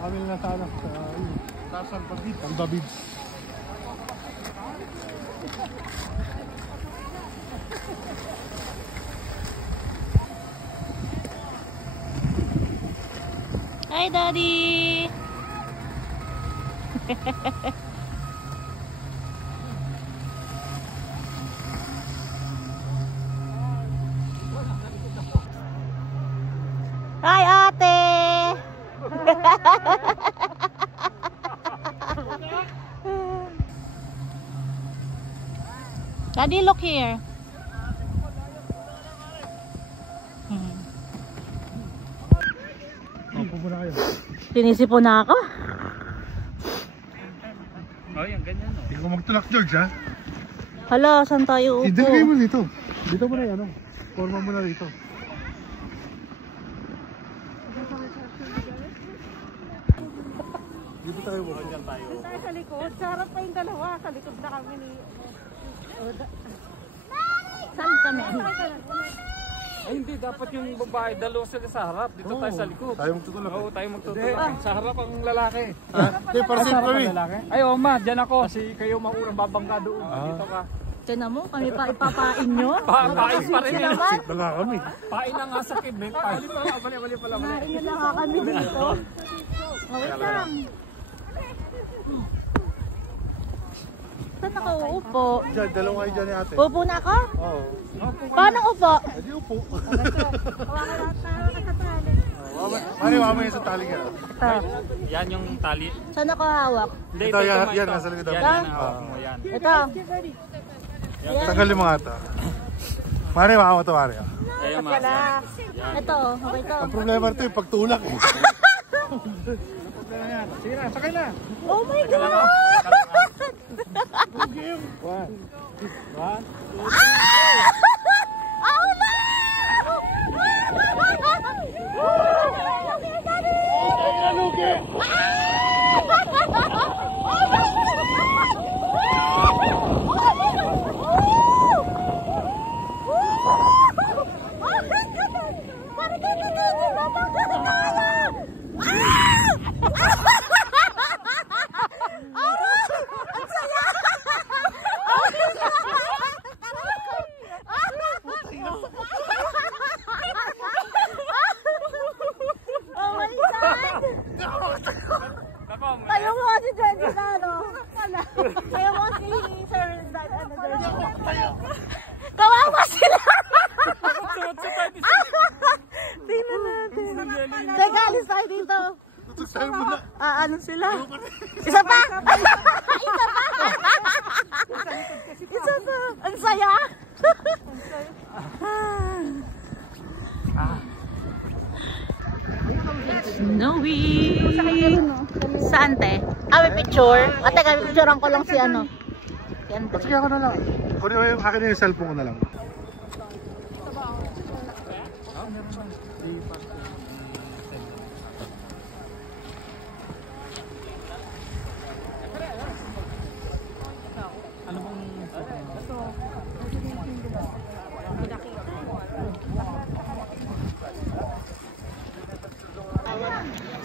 kami na sa anak sa Tarzan Pagid. Ang Davids. Hi, Daddy! Hi, ate! Daddy, look here. Sinisipon na ako. Oh, yan, ganyan. Hindi ko magtulak, George, ha? Hala, saan tayo upo? Idalagay mo dito. Dito mo na yan, ano? Forma mo na dito. Dito tayo mo. Dito tayo sa likod. Sarap pa yung dalawa. Sa likod na kami ni... Saan kami? Ay, hindi. Dapat yung babae, dalawa sila sa harap. Dito tayo sa likod. Tayo magtutulak. Oo, tayo magtutulak. Sa harap ang lalaki. Ha? Hindi, para safe kami. Ay, oo ma, dyan ako. Kasi kayo maurang babangga doon. Dito ka. Tiyan mo, kami pa ipapain nyo. Pain pa rin yan. Safe na nga kami. Pain na nga sa kidney. Mali pala. Kumain nyo na nga kami dito. Wait lang. Saan ako uupo? Diyan, dalawa kayo dyan ni ate. Upo na ako? Oo. Paano upo? Hindi upo. Hawakan natin sa tali. Mani, yan sa tali nga. Yan yung tali. Saan ako hawak? Hindi, Ito, yan, nasa likod yan, ako. yan, hawak mo yan. Ito. Tanggalin mo nga ito. Mani, baka mo ito, Mani. Ayan, ma. Ito, okay ito. Ang problema ito yung pagtulak eh. Sige na, sakay na. Oh my God! One. Tayo mo si George na ano? Tayo mo si Sir Kawawa sila! Tingnan natin. Teka, alis tayo dito. Tutusayin mo na. Ano sila? Isa pa! Isa pa! Isa pa! Ang saya! Snowy! Saan te? May picture? Teka, picturean ko lang si ano. Si Andre. Sige ako na lang. Kunin mo yung akin yung cellphone ko na lang.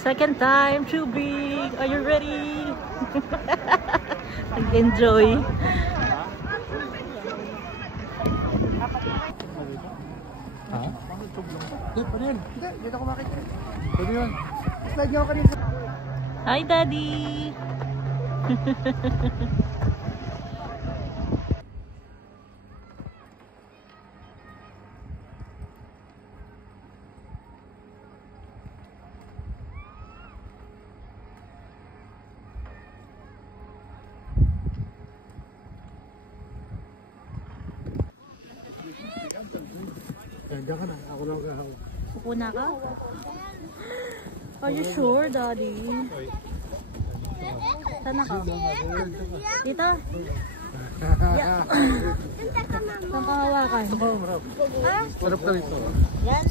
Second time, too big. Are you ready? Enjoy. Ha? Pwede yun. Hindi, dito ko makikita. Pwede yun. Slide nyo ako kanina. Hi, Daddy! Diyan ka na. Ako lang kahawak. Upo na ka? Are you sure, Daddy? Saan ako? Dito? Yeah. Saan ka hawakan? Ha? Sarap na rito. Yan?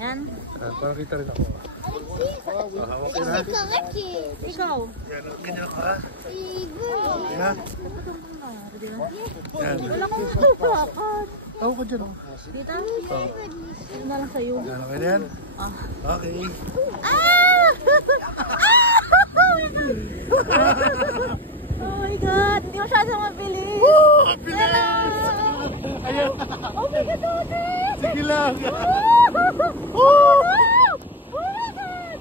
Yan? Para kita rin ako. Hawak ko na. Ikaw? Ganyan ako ha. Yan. Yan. Wala kong hawakan. Tawag ko dyan. Dito? Ito na lang sa'yo. Yan. Okay na yan? Ah. Okay. Ah! Oh my God! Hindi masyadong mabilis. Bilis! Ayun. Oh my God, Dodi! Sige lang. Oh my God!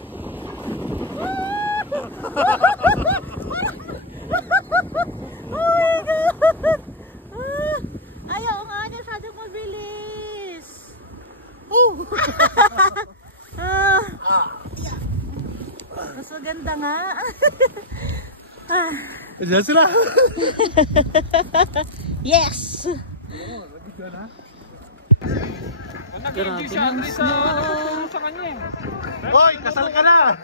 Oh my God! Ayaw nga, hindi masyadong mabilis. Mas maganda nga. Diyan sila. Yes! Nag-enjoy si Andre sa natutulong sa kanya eh. Hoy, kasal ka na.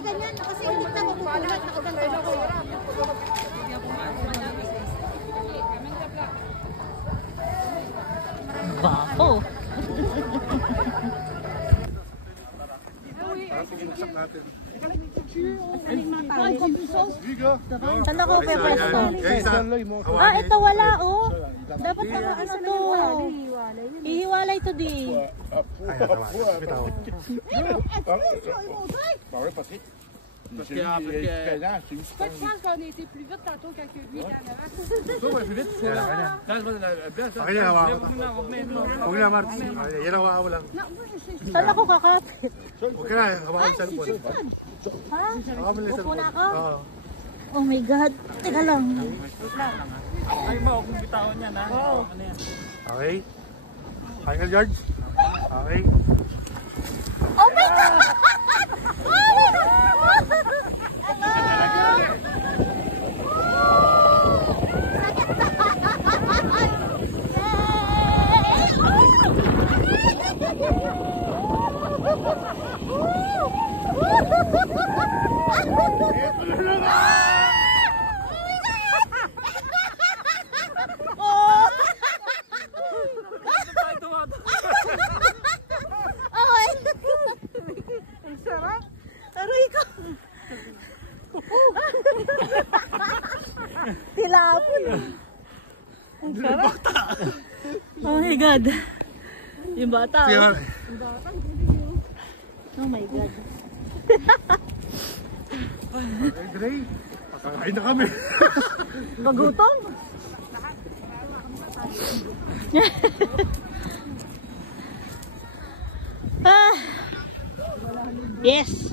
Ganyan, kasi hindi na mapupulat. Nakaganda ako. Bapo. Saan ako pepesto? Ah, ito wala oh. Dapat mga ano to. Ihiwalay to di. Parce que je pense qu'on a été plus vite tantôt quand lui est en avant. Huwag na, Marts. Yan ang wakaw lang. Saan ako kakapit? Huwag ka na, hawakan sa lupon. Ha? Upo na ako? Oo. Oh my God. Teka lang. Ay mo, kung bitawan niya na. Ano yan? Okay. Final George. Okay. Oh my God! Tilapon. Ang sarap. Oh my God. Yung bata. Oh, oh my God. Dre, pakakain na kami. Pagutom. Ah. Yes.